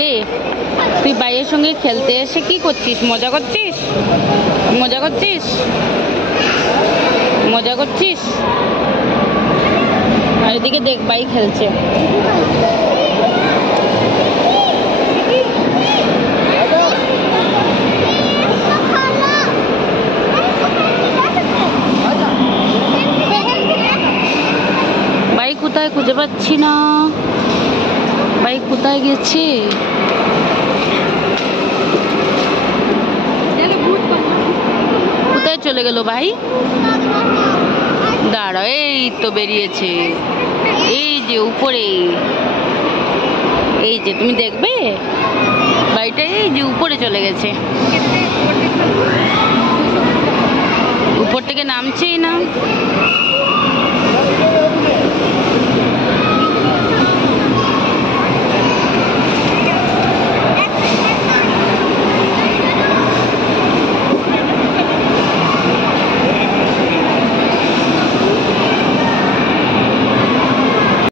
রে, তুই ভাইয়ের সঙ্গে খেলতে এসে কি করছিস? মজা করছিস? মজা করছিস? মজা করছিস? আর এদিকে দেখ, ভাই খেলছে। ভাই কোথায় খুঁজে পাচ্ছি না, ভাই কোথায় গেছে? কোথায় চলে গেল ভাই? দাঁড়া, এই তো বেরিয়েছে, এই যে উপরে, এই যে তুমি দেখবে ভাইটা এই যে উপরে চলে গেছে, উপর থেকে নামছেই না।